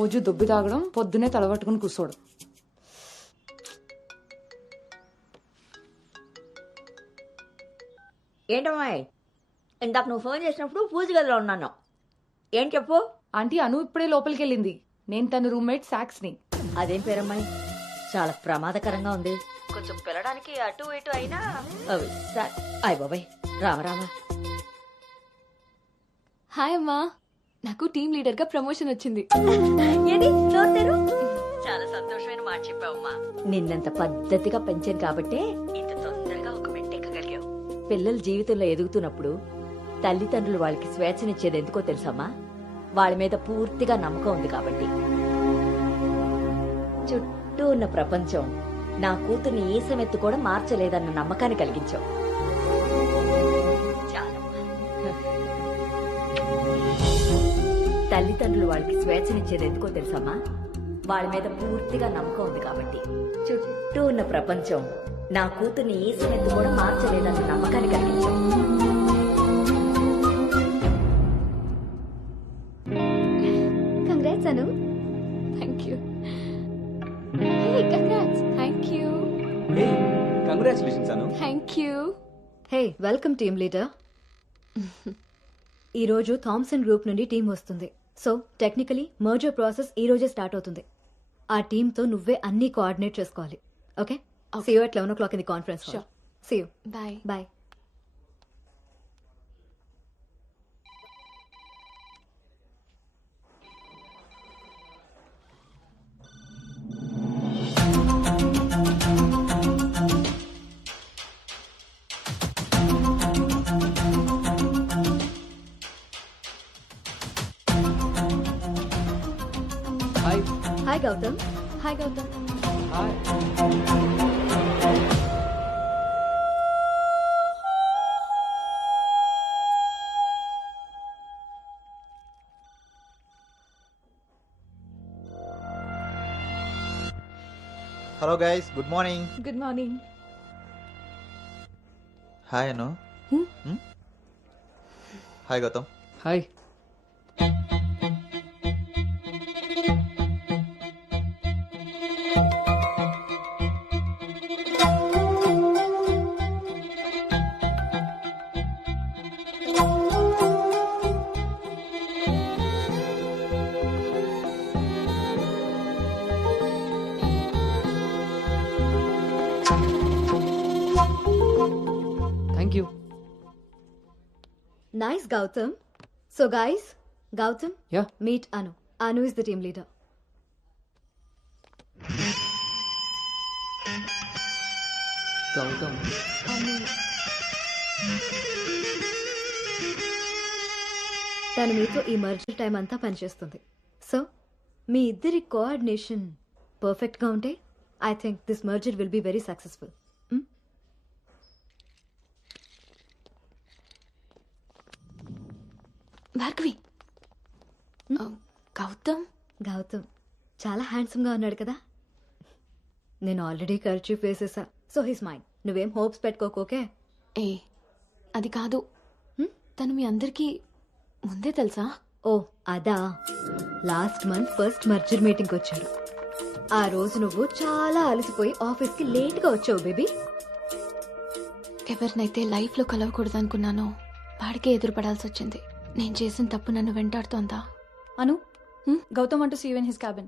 రోజు దొబ్బి తాగడం, పొద్దునే తలబట్టుకుని కూర్చోడు. ఏంటమ్మాయి, ఇందాక నువ్వు ఫోన్ చేసినప్పుడు పూజ గదిలో ఉన్నాను. ఏం చెప్పు? ఆంటీ అను ఇప్పుడే లోపలికి వెళ్ళింది. నేను తన రూమ్మేట్ సాక్స్ని. అదేం పేరమ్మాయి, చాలా ప్రమాదకరంగా ఉంది. కొంచెం పిల్లడానికి అటు ఇటు అయినా అవి అయ్ బాబాయ్, రామరామా. హాయ్ అమ్మా, నాకు టీమ్ లీడర్ గా ప్రమోషన్ వచ్చింది. ఏది నోరు? చాలా సంతోషమైన మాట చెప్పావమ్మా. నిన్నంత పద్ధతిగా పెంచాను కాబట్టే ఇంత తొందరగా ఒక మెట్టెక్కగలిగావు. పిల్లల జీవితంలో ఎదుగుతున్నప్పుడు తల్లిదండ్రులు వాళ్ళకి స్వేచ్ఛనిచ్చేది ఎందుకో తెలుసమ్మా? వాళ్ళ మీద పూర్తిగా నమ్మకం ఉంది కాబట్టి. చుట్టూ ఉన్న ప్రపంచం నా కూతుర్ని ఈ సమెత్తు కూడా మార్చలేదన్న నమ్మకాన్ని కలిగించావు. తల్లిదండ్రులు వాళ్ళకి స్వేచ్ఛనిచ్చేది ఎందుకో తెలుసమ్మా? వాళ్ళ మీద పూర్తిగా నమ్మకం ఉంది కాబట్టి. చుట్టూ ఉన్న ప్రపంచం నా కూతుర్ని ఈ సమెత్తు కూడా మార్చలేదన్న నమ్మకాన్ని కలిగించావు. Congrats Anu. Thank you. Hey congrats. Thank you. Hey congratulations Anu. Thank you. Hey welcome team leader. ఈరోజు థామ్సన్ గ్రూప్ నుండి టీం వస్తుంది. సో టెక్నికలీ మర్జర్ ప్రాసెస్ ఈ రోజే స్టార్ట్ అవుతుంది. ఆ టీంతో నువ్వే అన్ని కోఆర్డినేట్ చేసుకోవాలి. Okay, see you at 11 o'clock in the conference hall. See you. Bye. Bye. Hi. Hi Gautam. Hi Gautam. Hi. Hello guys, good morning. Good morning. Hi Anu. Hi Gautam. Hi. Thank you. Nice Gautam. So guys, Gautam, yeah. meet Anu. Anu is the team leader. Gautam. తను మీతో ఈ merger time అంతా పనిచేస్తుంది. So మీ ఇద్దరి coordination పర్ఫెక్ట్గా ఉంటే I think this merger will be very successful. Bhargavi. Gautam. Gautam చాలా హ్యాండ్సమ్గా ఉన్నాడు కదా. నేను ఆల్రెడీ కర్చీఫ్ వేసేసా. So he's mind. నువ్వేం హోప్స్ పెట్టుకోకోకే. ఏ అది కాదు, తను మీ అందరికీ ముందే తెలుసా? ఓ అదా, లాస్ట్ మంత్ ఫస్ట్ మర్జర్ మీటింగ్కి వచ్చాడు. ఆ రోజు నువ్వు చాలా అలసిపోయి ఆఫీస్కి లేట్గా వచ్చావు బేబీ. ఎవరినైతే లైఫ్లో కలవకూడదు అనుకున్నానో వాడికే ఎదురుపడాల్సి వచ్చింది. నేను చేసిన తప్పు నన్ను వెంటాడుతోందా? Anu, Gautam want to see you in his cabin.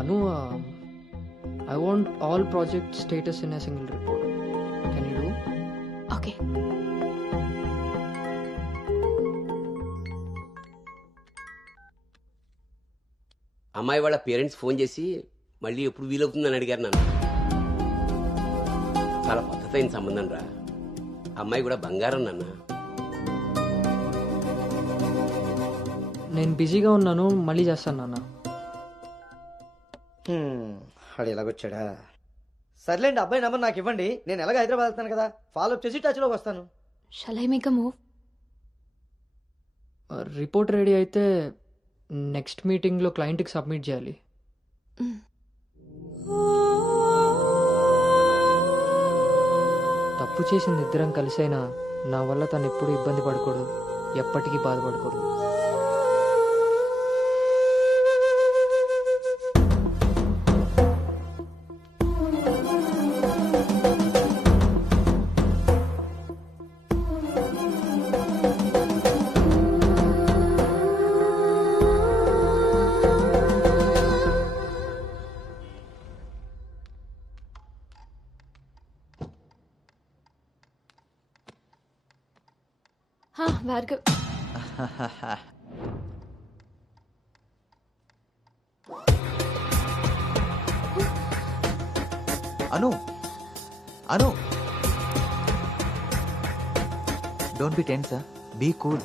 Anu, I want all project status in a single report. Can you do? Okay. అమ్మాయి వాళ్ళ పేరెంట్స్ ఫోన్ చేసి మళ్ళీ ఎప్పుడు వీలవుతుందని అడిగారు నన్ను. చాలా పద్ధతైన సంబంధం రా. అమ్మాయి కూడా బంగారం నాన్న. నేను బిజీగా ఉన్నాను, మళ్ళీ చేస్తాను నాన్న. వాడు ఎలాగొచ్చాడా? సర్లేండి, అబ్బాయి నెంబర్ నాకు ఇవ్వండి. నేను ఎలాగ హైదరాబాద్ వెళ్తాను కదా, ఫాలో అప్ చేసి టచ్లోకి వస్తాను. Shall I make a move? Report ready అయితే నెక్స్ట్ మీటింగ్లో క్లయింట్కి సబ్మిట్ చేయాలి. తప్పు చేసింది ఇద్దరం కలిసైనా నా వల్ల తను ఎప్పుడు ఇబ్బంది పడకూడదు, ఎప్పటికీ బాధపడకూడదు. Bhargav, Anu Anu don't be tense, be cool.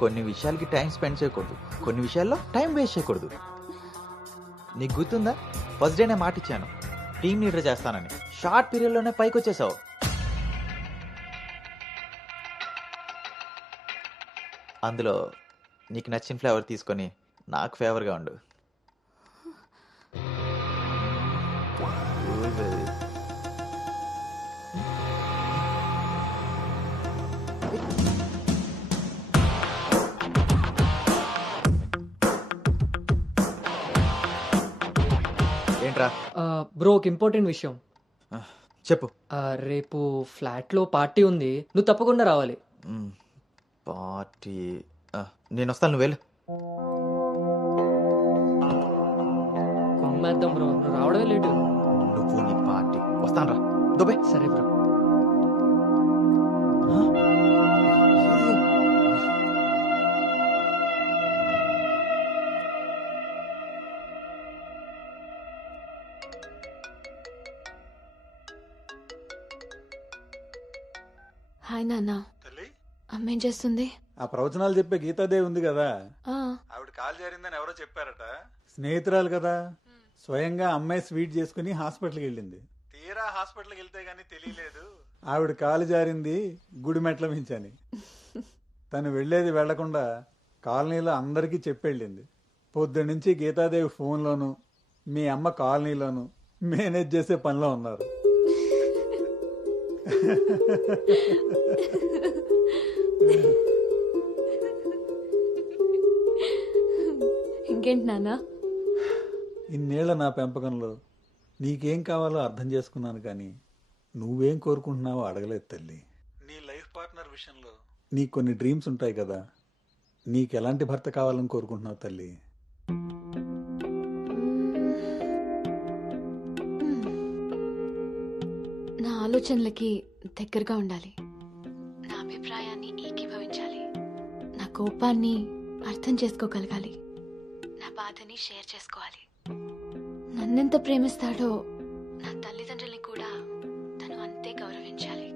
కొన్ని విషయాలకి టైం స్పెండ్ చేయకూడదు, కొన్ని విషయాల్లో టైం వేస్ట్ చేయకూడదు. నీకు గుర్తుందా, ఫస్ట్ డే నేను మాట ఇచ్చాను టీమ్ లీడర్ చేస్తానని. షార్ట్ పీరియడ్లోనే పైకి వచ్చేసావు. అందులో నీకు నచ్చిన ఫ్లేవర్ తీసుకొని నాకు ఫేవర్గా ఉండు. ఏంట్రా? బ్రో, ఒక ఇంపార్టెంట్ విషయం చెప్పు. రేపు ఫ్లాట్లో పార్టీ ఉంది, నువ్వు తప్పకుండా రావాలి. పార్టీ? నేను వస్తాను, నువ్వు వెళ్ళు. కుమ్మేద్దాం బ్రో, నువ్వు రావడమే లేటు. నువ్వు నీ పార్టీ. వస్తాను రా, దుబాయ్. సరే బ్రో. హాయ్ నాన్న. తల్లి, అమ్మ ఏం చేస్తుంది? ఆ ప్రవచనాలు చెప్పే గీతాదేవి ఉంది కదా, ఆ, ఆవిడ కాలు జారిందని ఎవరో చెప్పారట. స్నేహితురాలు కదా, స్వయంగా అమ్మాయి స్వీట్ చేసుకుని హాస్పిటల్కి వెళ్ళింది. తీరా హాస్పిటల్కి వెళ్తే గానీ తెలియలేదు ఆవిడ కాలు జారింది గుడి మెట్ల మించని. తను వెళ్లేది వెళ్లకుండా కాలనీలో అందరికీ చెప్పెళ్ళింది. పొద్దున్నుంచి గీతాదేవి ఫోన్లోను, మీ అమ్మ కాలనీలోను మేనేజ్ చేసే పనిలో ఉన్నారు. ఇంకేంటి నాన్న? ఇన్నేళ్ల నా పెంపకంలో నీకేం కావాలో అర్థం చేసుకున్నాను, కానీ నువ్వేం కోరుకుంటున్నావో అడగలేదు తల్లి. నీ లైఫ్ పార్ట్నర్ విషయంలో నీకు కొన్ని డ్రీమ్స్ ఉంటాయి కదా, నీకు ఎలాంటి భర్త కావాలని కోరుకుంటున్నావు తల్లి? నా ఆలోచనలకి దగ్గరగా ఉండాలి, నా అభిప్రాయాన్ని ఏకీభవించాలి, నా కోపాన్ని అర్థం చేసుకోగలగాలి, నా బాధని షేర్ చేసుకోవాలి. నన్నెంత ప్రేమిస్తాడో నా తల్లిదండ్రుల్ని కూడా తను అంతే గౌరవించాలి.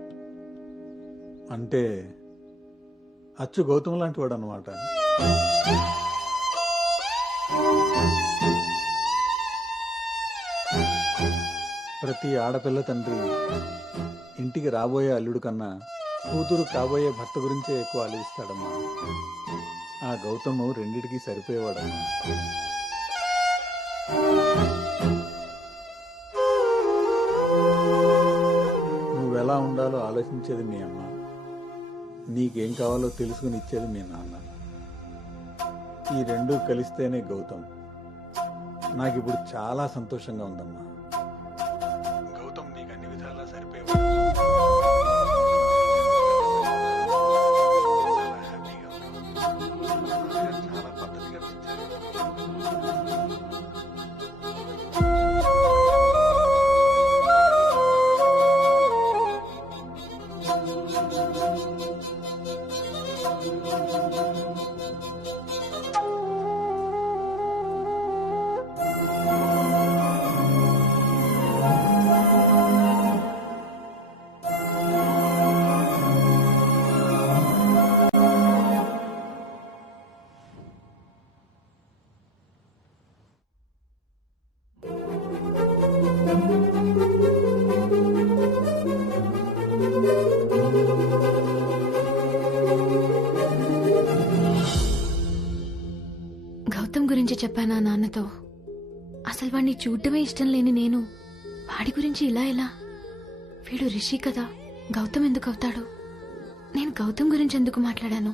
అంటే అచ్చు గౌతమ్ లాంటి వాడు అనమాట. ప్రతి ఆడపిల్ల తండ్రి ఇంటికి రాబోయే అల్లుడు కన్నా కూతురు కాబోయే భర్త గురించే ఎక్కువ ఆలోచిస్తాడమ్మా. ఆ గౌతమ్ రెండిటికి సరిపోయేవాడమ్మా. నువ్వెలా ఉండాలో ఆలోచించేది మీ అమ్మ, నీకేం కావాలో తెలుసుకుని ఇచ్చేది మీ నాన్న. ఈ రెండూ కలిస్తేనే గౌతమ్. నాకిప్పుడు చాలా సంతోషంగా ఉందమ్మా. గౌతమ్ నీకు అన్ని విధాలా సరిపోయేవాడు. చాలా హ్యాపీగా ఉన్నావు. చాలా పద్ధతిగా పెంచారు. చెప్పానా నాన్నతో? అసలు వాడిని చూడటమే ఇష్టం లేని నేను వాడి గురించి ఇలా ఎలా? వీడు రిషి కదా, గౌతమ్ ఎందుకు అవుతాడు? నేను గౌతమ్ గురించి ఎందుకు మాట్లాడాను?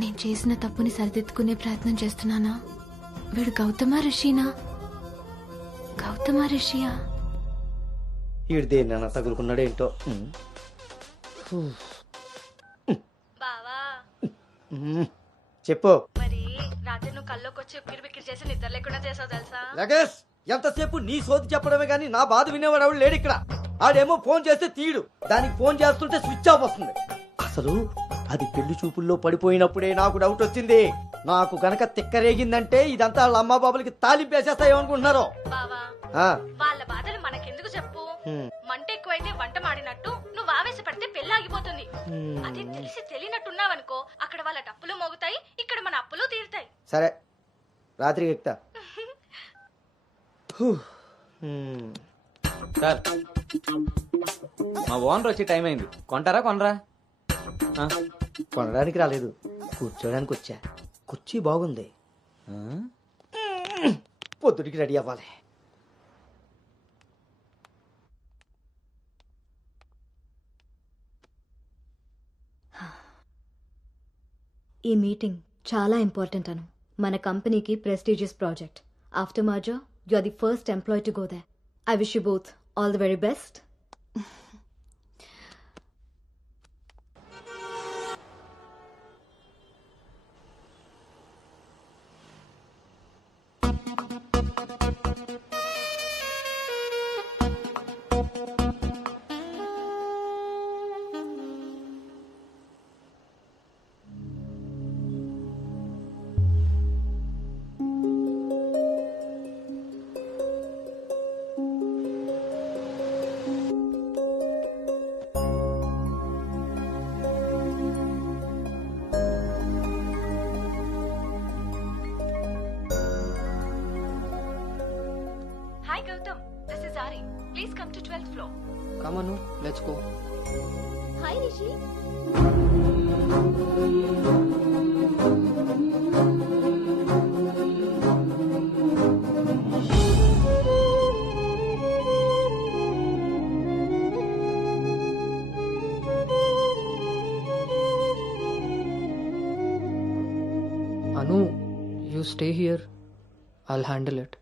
నేను చేసిన తప్పుని సరిదిద్దుకునే ప్రయత్నం చేస్తున్నానా? వీడు గౌతమా రిషినా? గౌతమా రిషియా? ఈడు దేన్నైనా తగులుకున్నాడేంటో. బావా చెప్పు. మరి రాత్రి నువ్వు కల్లోకి వచ్చి ఉక్కిరి బిక్కిరి చేసి నిద్ర లేకుండా చేసావు తెలుసా? లగేష్, ఎంతసేపు నీ సోది చెప్పడమే గానీ నా బాధ వినేవాడు ఎవడు లేడు ఇక్కడ. ఆడేమో ఫోన్ చేస్తే తీయడు, దానికి ఫోన్ చేస్తుంటే స్విచ్ ఆఫ్ వస్తుంది. అసలు అది పెళ్లి చూపుల్లో పడిపోయినప్పుడే నాకు డౌట్ వచ్చింది. నాకు గనక తిక్కరేగిందంటే ఇదంతా వాళ్ళ అమ్మా బాబులకి తాలింపేసేస్తాయో అనుకుంటున్నారు. బావా ఆ, వాళ్ళ బాధలు మనకెందుకు చెప్పు? మంట ఎక్కువైతే వంట మాడినట్టు నువ్వు ఆవేశపడితే పెళ్లి ఆగిపోతుంది. అదే తెలిసి తెలియనట్టున్నావనుకో, అక్కడ వాళ్ళ డప్పులు మోగుతాయి, ఇక్కడ మన అప్పులు తీరుతాయి. సరే రాత్రికి ఎక్కుతా. సార్, మా ఓనర్ వచ్చే టైం అయింది. కొంటారా కొనరా? కొనడానికి రాలేదు, కూర్చోడానికి వచ్చా. కుర్చీ బాగుంది, పొద్దుటికి రెడీ అవ్వాలి. ఈ మీటింగ్ చాలా ఇంపార్టెంట్ అను. మన కంపెనీకి prestigious project. After merger you are the first employee to go there. I wish you both all the very best. Hi Gautam, this is Ari. Please come to 12th floor. Come Anu, let's go. Hi Rishi. Anu, you stay here. I'll handle it.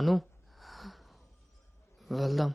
అను, వెళ్దాం.